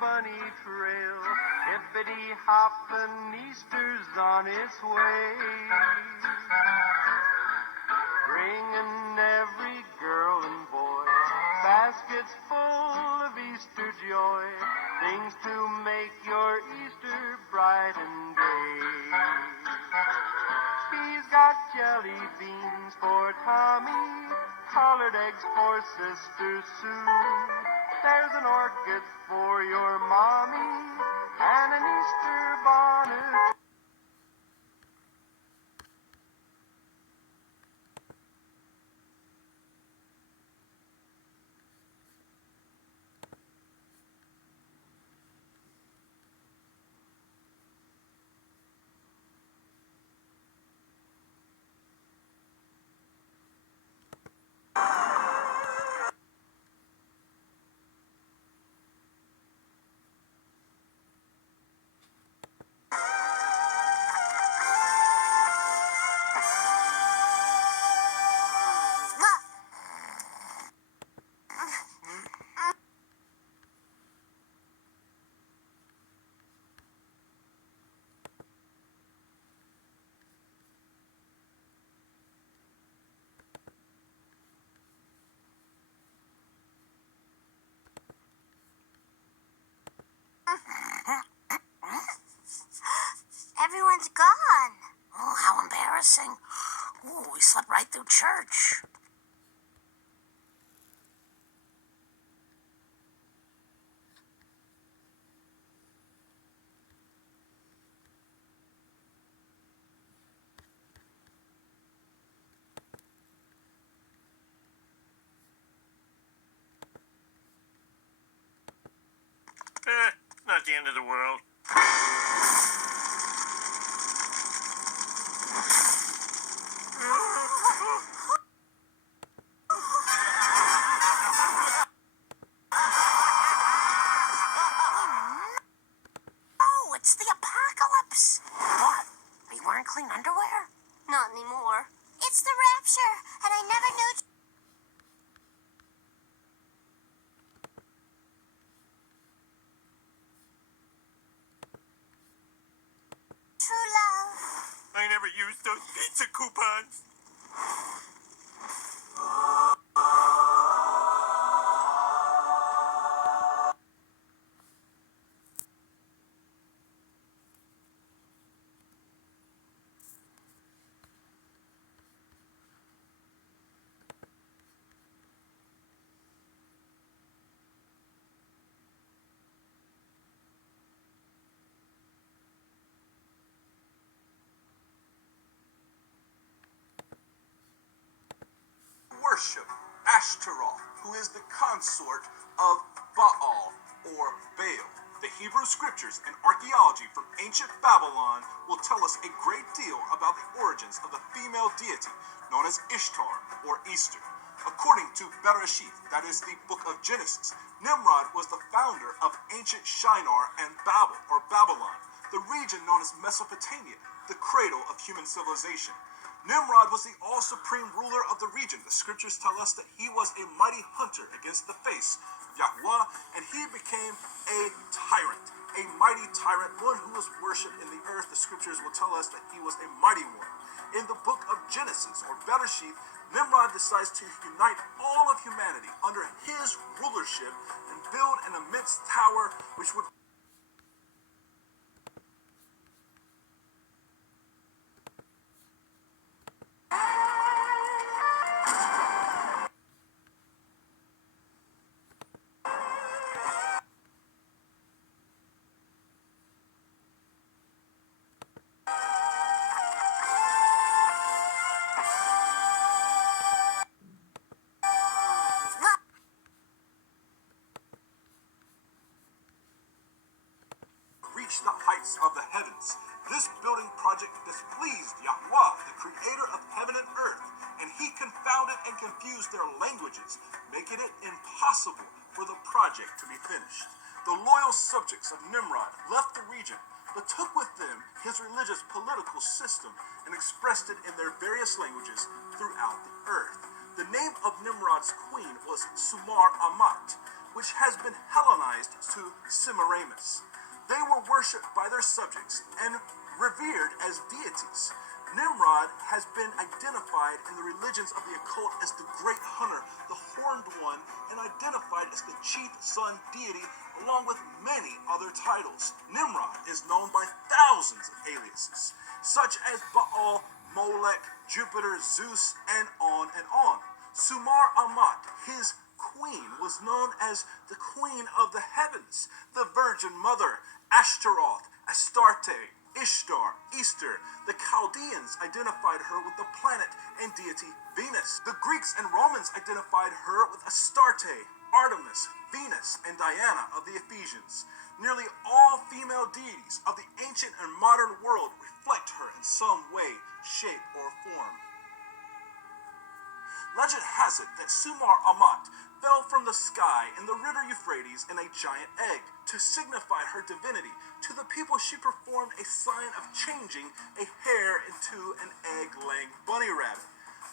bunny trail, hippity hoppin', Easter's on its way. Bringing every girl and boy baskets full of Easter joy, things to make your Easter bright and gay. He's got jelly beans for Tommy, colored eggs for Sister Sue. There's an orchid for your mommy and an Easter bonnet. Everyone's gone. Oh, how embarrassing. Oh, we slept right through church. Not the end of the world. Oh, it's the apocalypse. What? Are you wearing clean underwear? Not anymore. It's the rapture, and I never knew. True love. I never used those pizza coupons. Worship Ashtaroth, who is the consort of Baal or Baal. The Hebrew scriptures and archaeology from ancient Babylon will tell us a great deal about the origins of the female deity known as Ishtar or Easter. According to Bereshith, that is the book of Genesis, Nimrod was the founder of ancient Shinar and Babel or Babylon, the region known as Mesopotamia, the cradle of human civilization. Nimrod was the all-supreme ruler of the region. The scriptures tell us that he was a mighty hunter against the face of Yahweh, and he became a tyrant, a mighty tyrant, one who was worshipped in the earth. The scriptures will tell us that he was a mighty one. In the book of Genesis, or Bereshith, Nimrod decides to unite all of humanity under his rulership and build an immense tower which would reach the heights of the heavens. This building project displeased Yahweh, the creator of heaven and earth, and he confounded and confused their languages, making it impossible for the project to be finished. The loyal subjects of Nimrod left the region, but took with them his religious political system and expressed it in their various languages throughout the earth. The name of Nimrod's queen was Sumar Amat, which has been Hellenized to Semiramis. They were worshipped by their subjects and revered as deities. Nimrod has been identified in the religions of the occult as the great hunter, the horned one, and identified as the chief sun deity, along with many other titles. Nimrod is known by thousands of aliases, such as Baal, Molech, Jupiter, Zeus, and on and on. Sumar Amat, his queen, was known as the Queen of the Heavens, the Virgin Mother, Ashtaroth, Astarte, Ishtar, Easter. The Chaldeans identified her with the planet and deity Venus. The Greeks and Romans identified her with Astarte, Artemis, Venus, and Diana of the Ephesians. Nearly all female deities of the ancient and modern world reflect her in some way, shape, or form. Legend has it that Sumar Amat fell from the sky in the river Euphrates in a giant egg. To signify her divinity, to the people she performed a sign of changing a hare into an egg-laying bunny rabbit.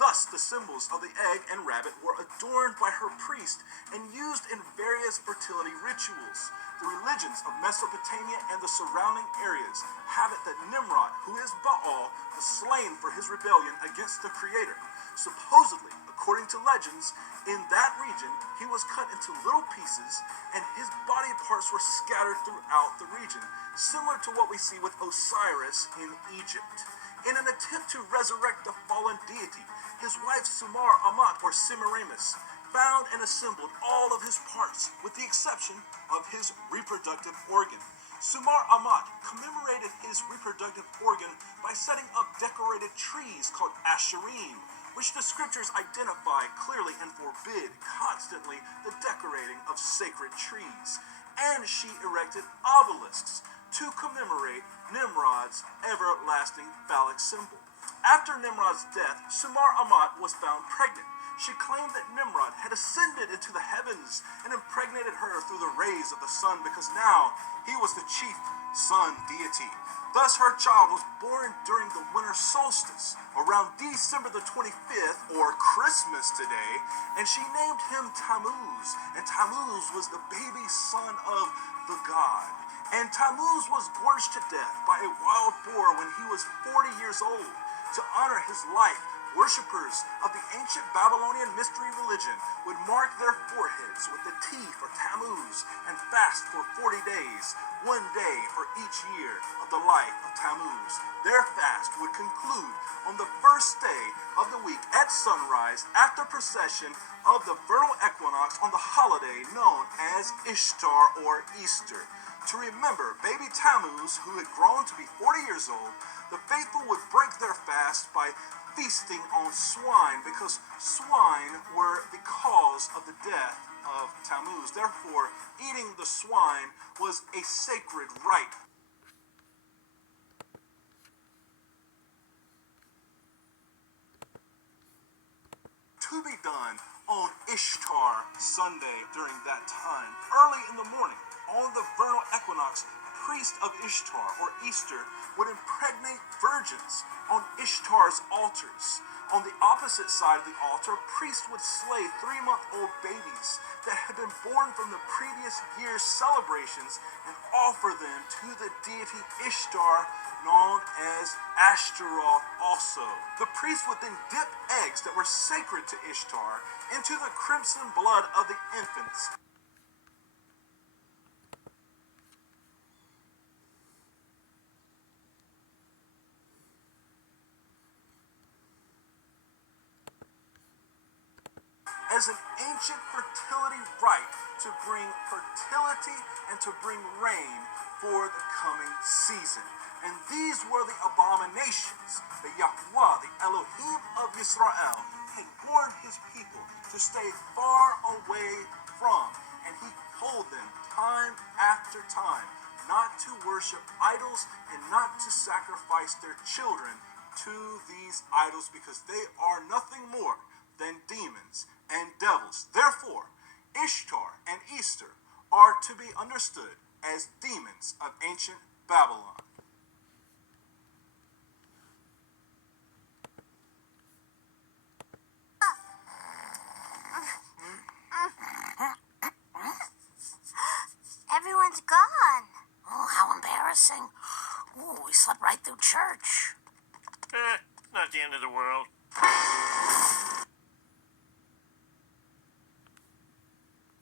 Thus, the symbols of the egg and rabbit were adorned by her priest and used in various fertility rituals. The religions of Mesopotamia and the surrounding areas have it that Nimrod, who is Baal, was slain for his rebellion against the Creator. Supposedly, according to legends, in that region he was cut into little pieces and his body parts were scattered throughout the region, similar to what we see with Osiris in Egypt. In an attempt to resurrect the fallen deity, his wife Sumar Amat, or Semiramis, found and assembled all of his parts, with the exception of his reproductive organ. Sumar Amat commemorated his reproductive organ by setting up decorated trees called asherim, which the scriptures identify clearly and forbid constantly the decorating of sacred trees. And she erected obelisks to commemorate Nimrod's everlasting phallic symbol. After Nimrod's death, Sumar Amat was found pregnant. She claimed that Nimrod had ascended into the heavens and impregnated her through the rays of the sun because now he was the chief sun deity. Thus, her child was born during the winter solstice, around December the 25th, or Christmas today, and she named him Tammuz. And Tammuz was the baby son of the god. And Tammuz was gorged to death by a wild boar when he was 40 years old. To honor his life, worshippers of the ancient Babylonian mystery religion would mark their foreheads with the T for Tammuz and fast for 40 days, one day for each year of the life of Tammuz. Their fast would conclude on the first day of the week at sunrise after procession of the vernal equinox on the holiday known as Ishtar or Easter. To remember baby Tammuz, who had grown to be 40 years old, the faithful would break their fast by feasting on swine, because swine were the cause of the death of Tammuz. Therefore, eating the swine was a sacred rite. To be done on Ishtar Sunday during that time. Early in the morning, on the vernal equinox, priest of Ishtar, or Easter, would impregnate virgins on Ishtar's altars. On the opposite side of the altar, priests would slay 3-month-old babies that had been born from the previous year's celebrations and offer them to the deity Ishtar, known as Ashtaroth also. The priest would then dip eggs that were sacred to Ishtar into the crimson blood of the infants. As an ancient fertility rite to bring fertility and to bring rain for the coming season. And these were the abominations that Yahweh, the Elohim of Israel, had warned his people to stay far away from. And he told them time after time not to worship idols and not to sacrifice their children to these idols, because they are nothing more than demons and devils. Therefore, Ishtar and Easter are to be understood as demons of ancient Babylon. Everyone's gone. Oh, how embarrassing. Oh, we slept right through church. Not the end of the world.